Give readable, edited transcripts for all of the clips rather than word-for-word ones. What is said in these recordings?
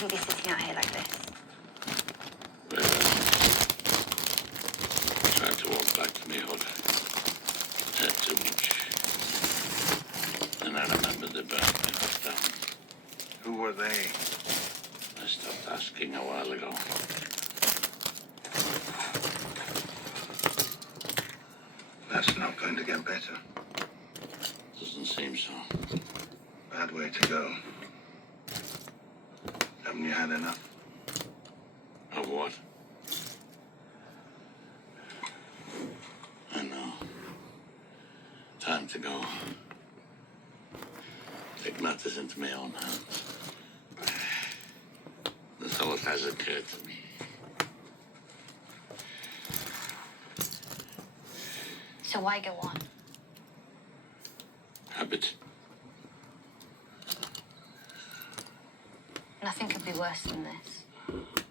shouldn't be sitting out here like this. Well, I tried to walk back to my hut. Had too much. And I remembered the burn my hut down. Who were they? I stopped asking a while ago. That's not going to get better. Doesn't seem so. Bad way to go. Haven't you had enough? Of what? I know. Time to go. Take matters into my own hands. The thought has occurred to me. So why go on? Habit. Nothing could be worse than this.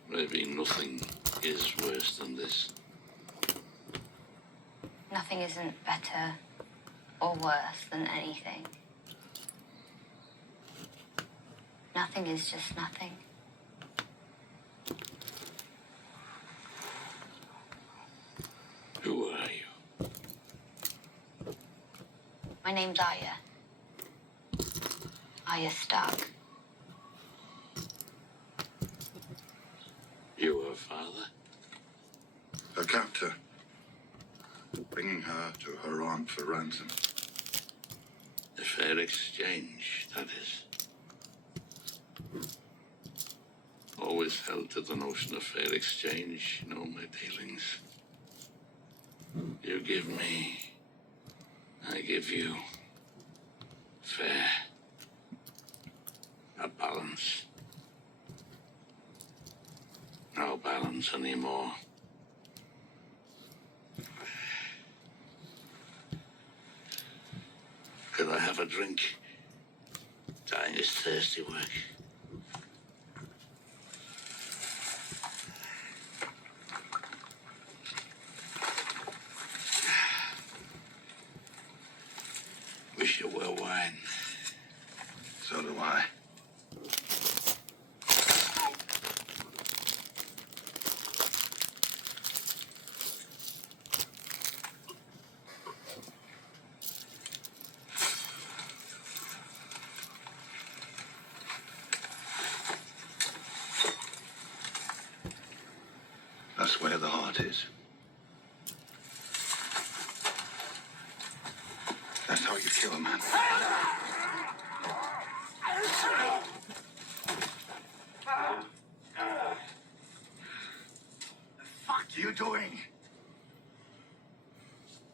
Maybe nothing is worse than this. Nothing isn't better or worse than anything. Nothing is just nothing. Who are you? My name's Arya. Arya Stark. You her father? Her captor. Bringing her to her aunt for ransom. A fair exchange, that is. Always held to the notion of fair exchange in all my dealings. You give me, I give you. Fair. A balance. No balance anymore. Could I have a drink? Dying is thirsty work. Wish you were wine. So do I. That's where the heart is. That's how you kill a man. The fuck you doing?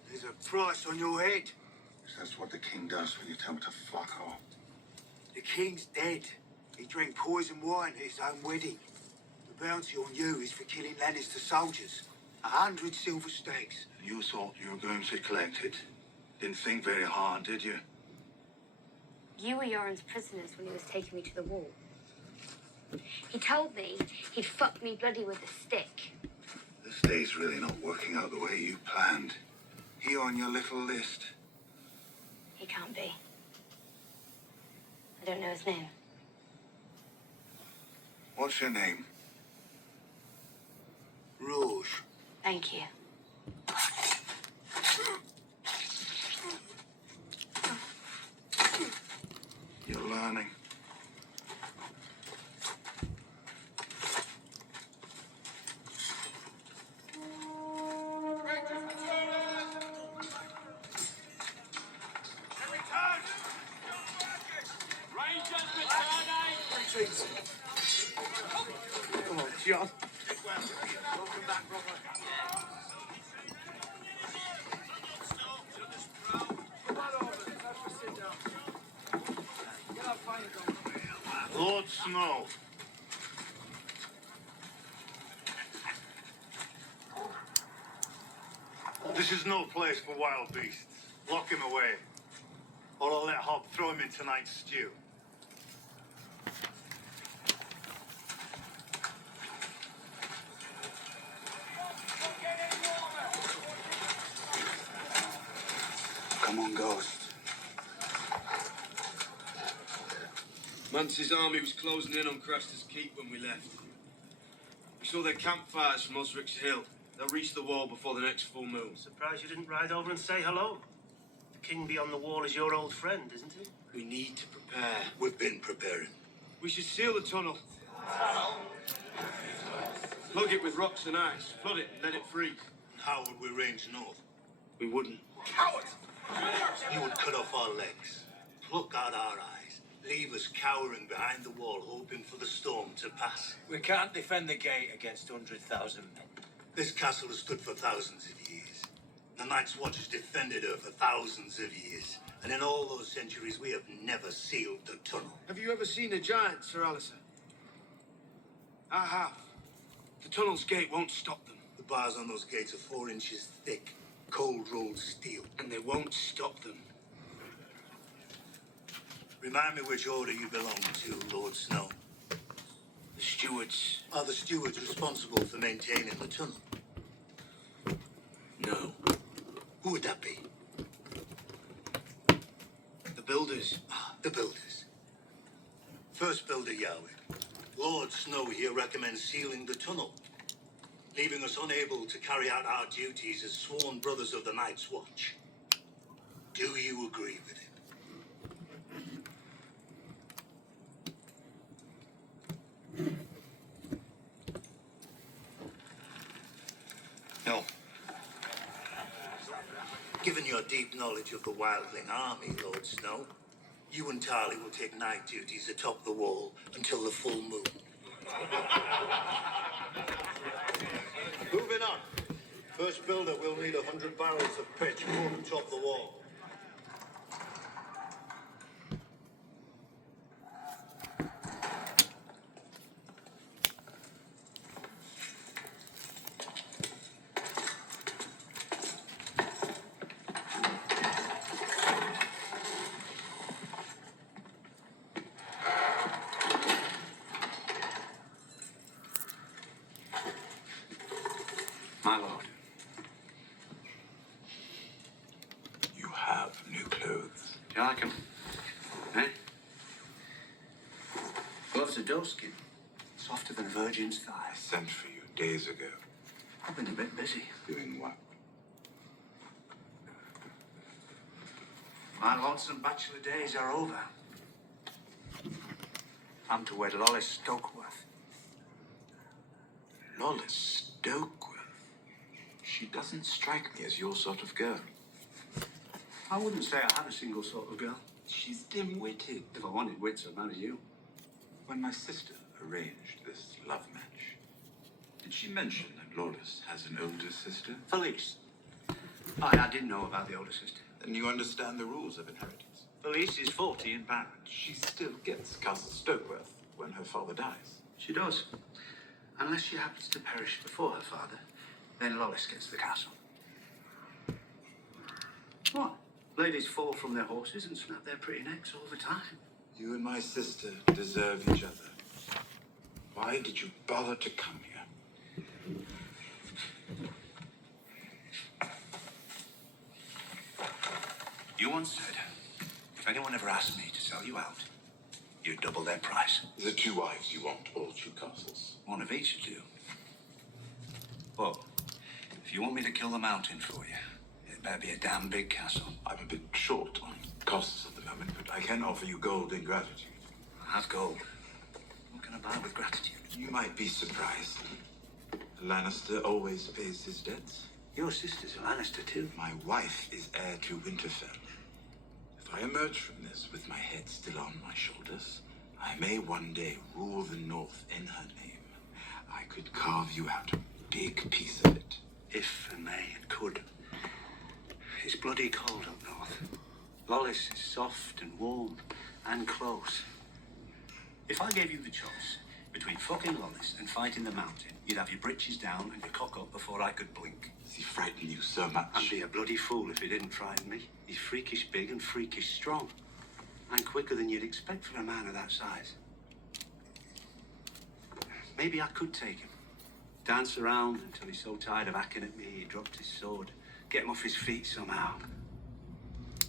There's a price on your head. That's what the king does when you tell him to fuck off. The king's dead. He drank poison wine at his own wedding. The bounty on you is for killing Lannister soldiers. 100 silver stakes. You thought you were going to collect it. Didn't think very hard, did you? You were Yoren's prisoners when he was taking me to the wall. He told me he'd fuck me bloody with a stick. This day's really not working out the way you planned. He on your little list? He can't be. I don't know his name. What's your name? Rouge. Thank you. You're learning. Come on, John. Lord Snow. This is no place for wild beasts. Lock him away. Or I'll let Hob throw him in tonight's stew. Come on, Ghost. Mance's army was closing in on Craster's Keep when we left. We saw their campfires from Osric's Hill. They'll reach the wall before the next full moon. Surprised you didn't ride over and say hello. The king beyond the wall is your old friend, isn't he? We need to prepare. We've been preparing. We should seal the tunnel. Plug it with rocks and ice. Flood it and let it freeze. How would we range north? We wouldn't. Cowards! You would cut off our legs, pluck out our eyes, leave us cowering behind the wall, hoping for the storm to pass. We can't defend the gate against 100,000 men. This castle has stood for thousands of years. The Night's Watch has defended her for thousands of years. And in all those centuries, we have never sealed the tunnel. Have you ever seen a giant, Sir Alistair? I have. The tunnel's gate won't stop them. The bars on those gates are 4 inches thick, cold-rolled steel. And they won't stop them. Remind me which order you belong to, Lord Snow. The stewards. Are the stewards responsible for maintaining the tunnel? No. Who would that be? The builders. The builders. First builder, Yarwick. Lord Snow here recommends sealing the tunnel, leaving us unable to carry out our duties as sworn brothers of the Night's Watch. Do you agree with him? No. Given your deep knowledge of the Wildling army, Lord Snow, you and Tarly will take night duties atop the wall until the full moon. Moving on. First builder will need 100 barrels of pitch poured atop the wall. My lord. You have new clothes. Do you like 'em? Eh? Gloves of doeskin. Softer than a virgin's thigh. I sent for you days ago. I've been a bit busy. Doing what? My lonesome bachelor days are over. I'm to wed Lollis Stokeworth. Lawless Stokeworth. She doesn't strike me as your sort of girl. I wouldn't say I had a single sort of girl. She's dim-witted. If I wanted wits, I'd marry you. When my sister arranged this love match, did she mention that Lawless has an older sister? Felice. I didn't know about the older sister. Then you understand the rules of inheritance. Felice is 40 and barren. She still gets Castle Stokeworth when her father dies. She does. Unless she happens to perish before her father, then Lollis gets the castle. What? Ladies fall from their horses and snap their pretty necks all the time. You and my sister deserve each other. Why did you bother to come here? You once said, if anyone ever asked me to sell you out, you'd double their price. The 2 wives you want, all 2 castles. One of each would do. Well, if you want me to kill the mountain for you, it better be a damn big castle. I'm a bit short on costs at the moment, but I can offer you gold in gratitude. I have gold. What can I buy with gratitude? You might be surprised. A Lannister always pays his debts. Your sister's a Lannister, too. My wife is heir to Winterfell. If I emerge from this with my head still on my shoulders, I may one day rule the North in her name. I could carve you out a big piece of it. If and may and could. It's bloody cold up north. Lollis is soft and warm and close. If I gave you the choice between fucking Lollis and fighting the mountain, you'd have your britches down and your cock up before I could blink. Does he frighten you so much? I'd be a bloody fool if he didn't frighten me. He's freakish big and freakish strong. And quicker than you'd expect for a man of that size. Maybe I could take him. Dance around until he's so tired of hacking at me, he dropped his sword. Get him off his feet somehow.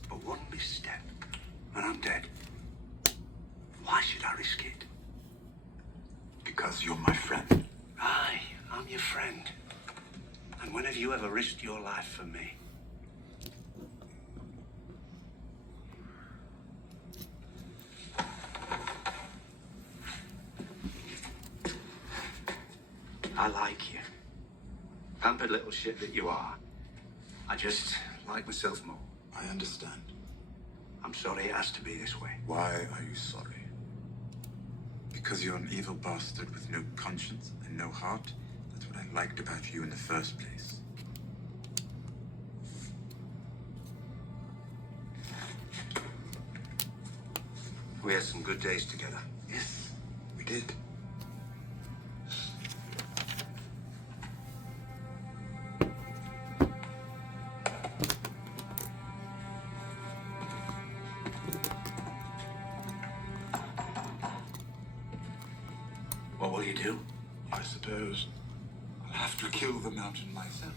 But one misstep, and I'm dead. Why should I risk it? Because you're my friend. Aye, I'm your friend. And when have you ever risked your life for me? I like you. Pampered little shit that you are. I just like myself more. I understand. I'm sorry it has to be this way. Why are you sorry? Because you're an evil bastard with no conscience and no heart? That's what I liked about you in the first place. We had some good days together. Yes, we did. What will you do? I suppose I'll have to kill the mountain myself.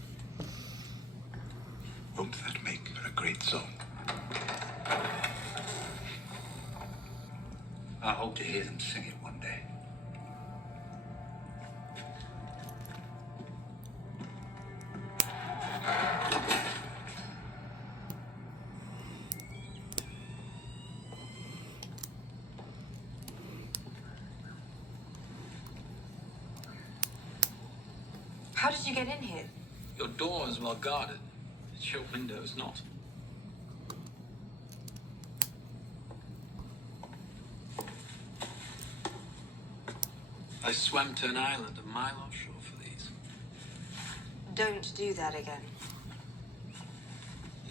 Won't that make for a great song? I hope to hear them sing it one day. How did you get in here? Your door is well guarded. It's your windows not. I swam to an island a mile offshore for these. Don't do that again.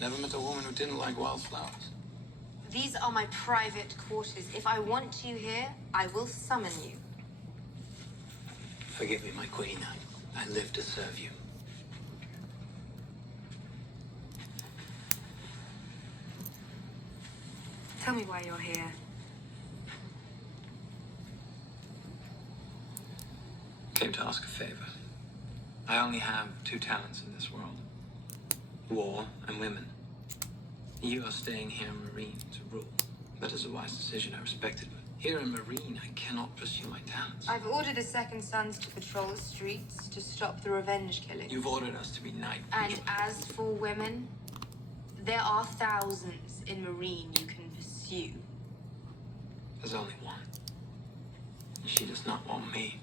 Never met a woman who didn't like wildflowers. These are my private quarters. If I want you here, I will summon you. Forgive me, my queen. I live to serve you. Tell me why you're here. Came to ask a favor. I only have two talents in this world. War and women. You are staying here in Marine to rule. That is a wise decision. I respect it. But here in Marine, I cannot pursue my talents. I've ordered the Second Sons to patrol the streets to stop the revenge killing. You've ordered us to be knight. And as for women, there are thousands in Marine you can pursue. There's only one. She does not want me.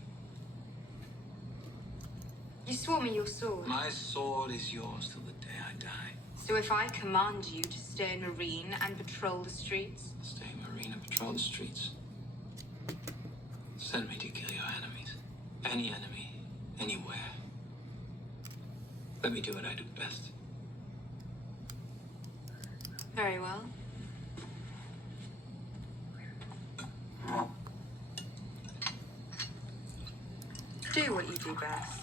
You swore me your sword. My sword is yours till the day I die. So if I command you to stay in Marine and patrol the streets? Stay in Marine and patrol the streets. Send me to kill your enemies. Any enemy, anywhere. Let me do what I do best. Very well. Do what you do best.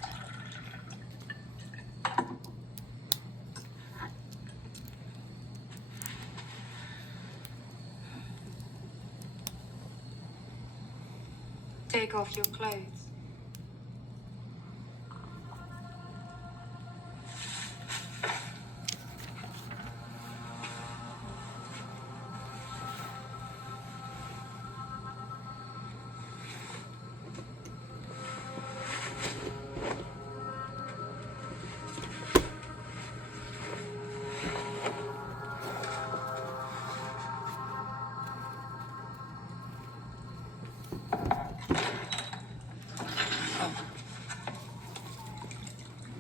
Take off your clothes.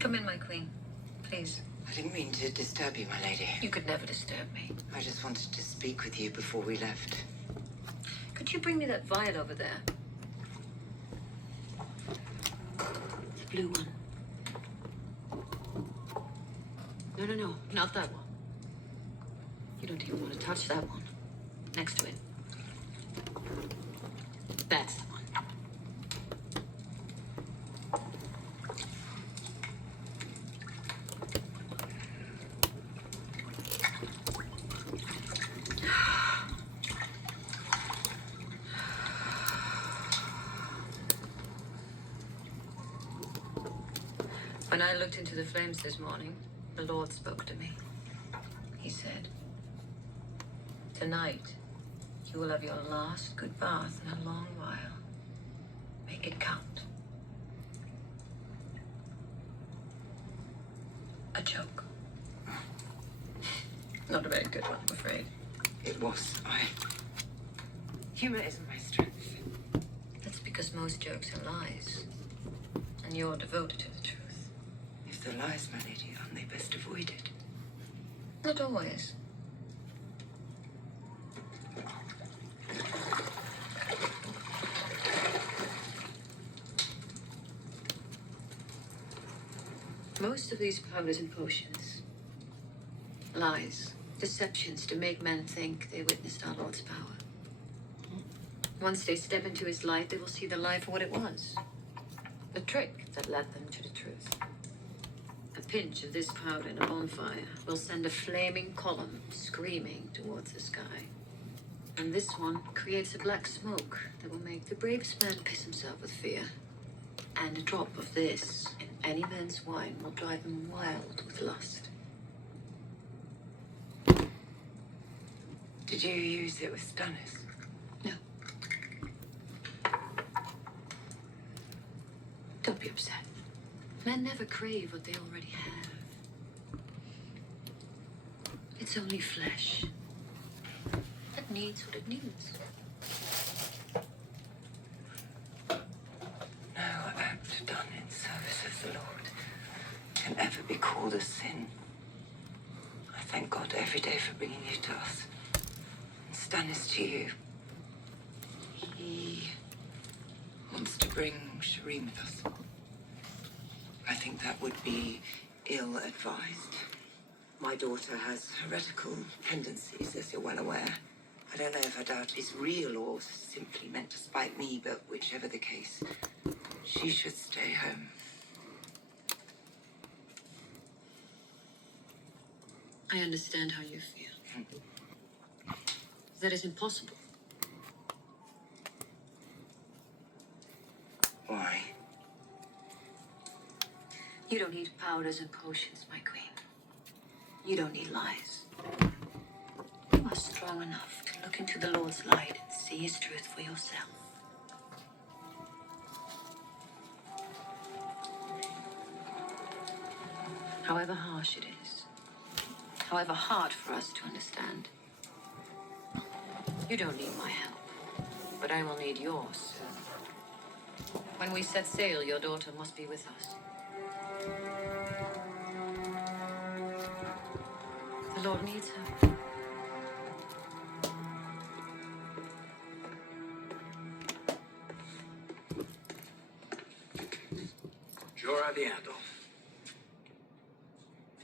Come in, my queen. Please. I didn't mean to disturb you, my lady. You could never disturb me. I just wanted to speak with you before we left. Could you bring me that vial over there? The blue one. No, not that one. You don't even want to touch that one. Next to it. That's the one. When I looked into the flames this morning, the Lord spoke to me. He said, tonight, You will have your last good bath in a long while. Make it count. A joke. Not a very good one, I'm afraid. It was. Humor isn't my strength. That's because most jokes are lies. And you're devoted to the truth. If they're lies, my lady, aren't they best avoided? Not always. Most of these powders and potions. Lies. Deceptions to make men think they witnessed our Lord's power. Once they step into his light, they will see the lie for what it was. A trick that led them to the truth. A pinch of this powder in a bonfire will send a flaming column screaming towards the sky. And this one creates a black smoke that will make the bravest man piss himself with fear. And a drop of this in any man's wine will drive him wild with lust. Did you use it with Stannis? No. Don't be upset. Men never crave what they already have. It's only flesh that needs what it needs. No act done in service of the Lord can ever be called a sin. I thank God every day for bringing you to us. And Stannis to you. He wants to bring Shireen with us. I think that would be ill-advised. My daughter has heretical tendencies, as you're well aware. I don't know if her doubt is real or simply meant to spite me, but whichever the case, she should stay home. I understand how you feel. That is impossible. Why? You don't need powders and potions, my queen. You don't need lies. You are strong enough to look into the Lord's light and see his truth for yourself. However harsh it is, however hard for us to understand, you don't need my help, but I will need yours. When we set sail, your daughter must be with us. The Lord needs her. Jorah the Andal.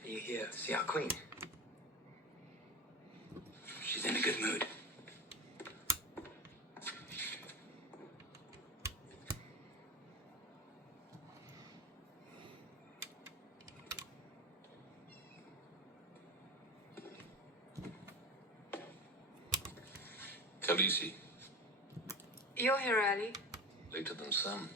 Are you here to see our queen? She's in a good mood. Khaleesi, You're here early. later than some.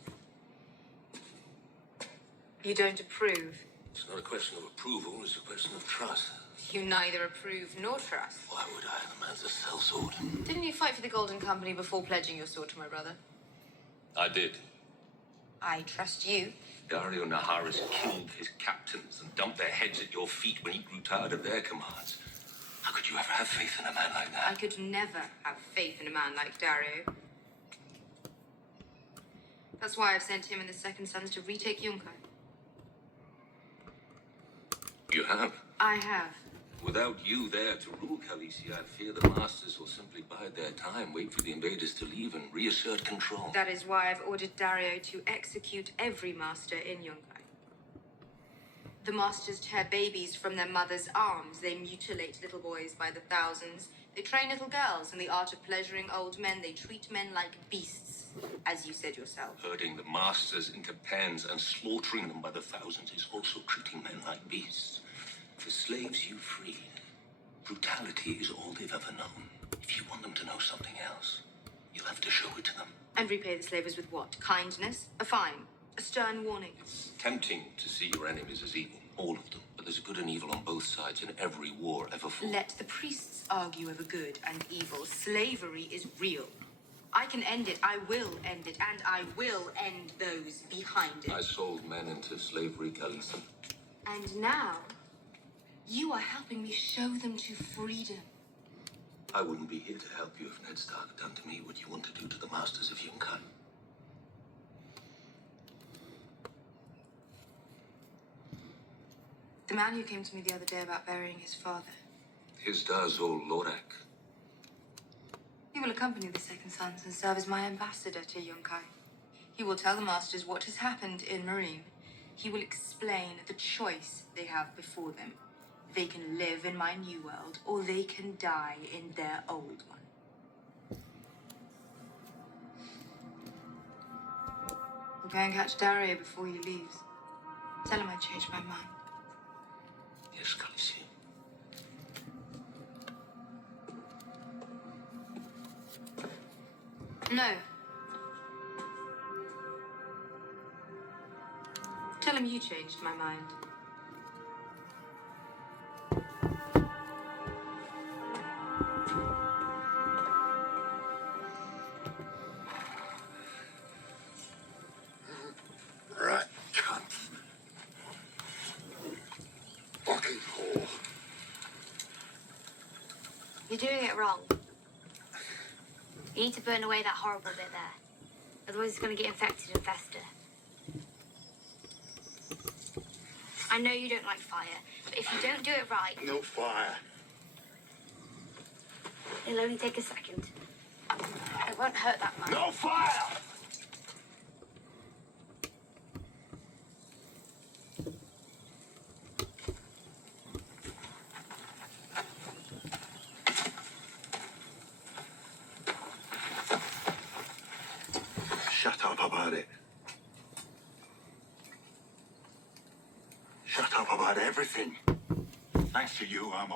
You don't approve. It's not a question of approval, it's a question of trust. You neither approve nor trust. Why would I? The man's a sellsword. Didn't you fight for the Golden Company before pledging your sword to my brother? I did. I trust you. Dario Naharis killed his captains and dumped their heads at your feet when he grew tired of their commands. How could you ever have faith in a man like that? I could never have faith in a man like Dario. That's why I've sent him and the Second Sons to retake Yunkai. You have. I have. Without you there to rule Khaleesi, I fear the masters will simply bide their time, wait for the invaders to leave, and reassert control. That is why I've ordered Dario to execute every master in Yunkai. The masters tear babies from their mothers' arms. They mutilate little boys by the thousands. They train little girls in the art of pleasuring old men. They treat men like beasts, as you said yourself. Herding the masters into pens and slaughtering them by the thousands is also treating men like beasts. The slaves you freed, brutality is all they've ever known. If you want them to know something else, you'll have to show it to them. And repay the slavers with what? Kindness? A fine? A stern warning? It's tempting to see your enemies as evil, all of them, but But there's good and evil on both sides in every war ever fought. Let the priests argue over good and evil. Slavery is real. I can end it, I will end it, and I will end those behind it. I sold men into slavery, Khaleesi. And now, you are helping me show them to freedom. I wouldn't be here to help you if Ned Stark had done to me what you want to do to the masters of Yunkan. The man who came to me the other day about burying his father. Hizdahr's old Lorak. He will accompany the second sons and serve as my ambassador to Yunkai. He will tell the masters what has happened in Marine. He will explain the choice they have before them. They can live in my new world, or they can die in their old one. We'll go and catch Dario before he leaves. Tell him I changed my mind. Yes, Khaleesi. No. Tell him you changed my mind. Right, cunts. Fucking whore. You're doing it wrong. You need to burn away that horrible bit there. Otherwise it's going to get infected and fester. I know you don't like fire, but if you don't do it right... No fire. It'll only take a second. It won't hurt that much. No fire! Shut up about it. Shut up about everything. Thanks to you, I'm a